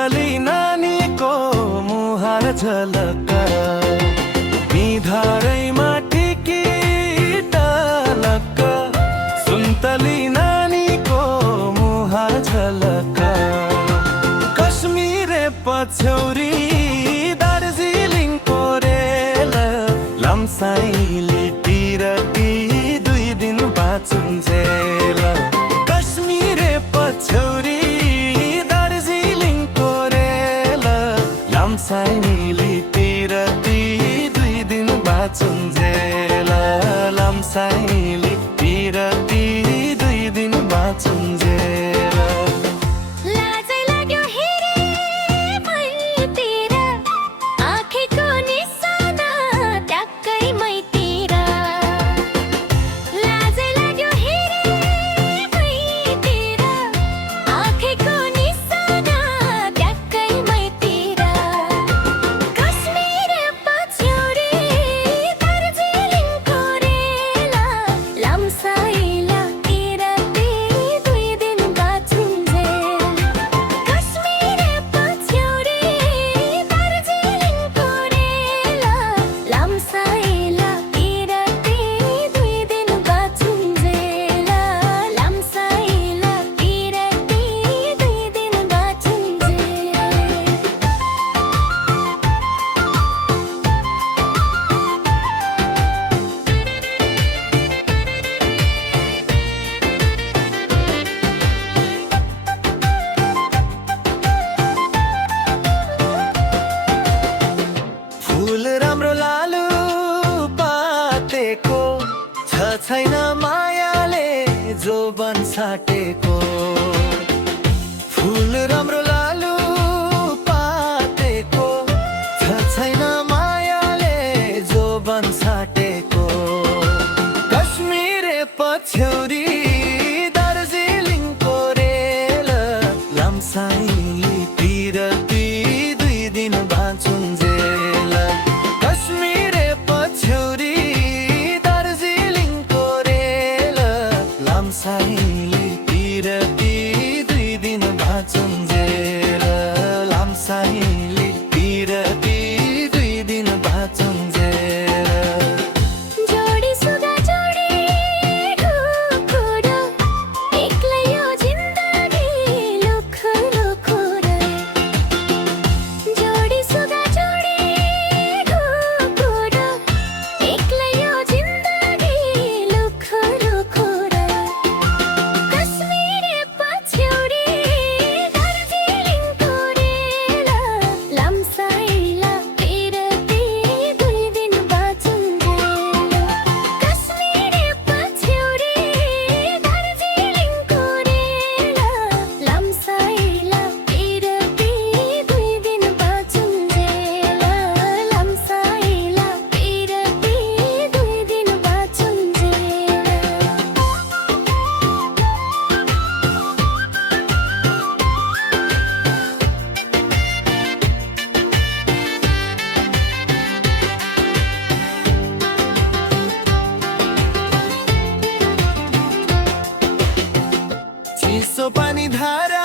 सुन्तली नानीको मुहार झलक निधारैमा ठिकी टलक सुन्तली नानीको मुहार झलक कश्मीरे पछौरी दार्जिलिङको रेल लम्साइली तिरकी 2 दिन बाँचुन्जेल कश्मीरे पछौरी दार्जिलिङको रेल लम्साइली तिरकी 2 दिन बाँचुन्जेल लम्साइली तिरकी 2 दिन बाँचुन्जेल छैन मायाले जोबन साटेको फूल राम्रो लालु पातेको छैन मायाले जोबन साटेको कश्मीरे पछौरी दार्जिलिङको रेल लम्साइली तिरकी 2 दिन बाँचुन्जेल कश्मीरे पछौरी लम्साइली तिरकी 2 दिन बाँचुन्जेल लम्साइली तिरकी 2 दिन बाँचुन्जेल जोडी सुगा जोडी ढुकुर एक्लै यो जिन्दगी लुखु लुखुर जोडी सुगा जोडी ढुकुर एक्लै यो जिन्दगी लुखु लुखुर चिसो पानी धारा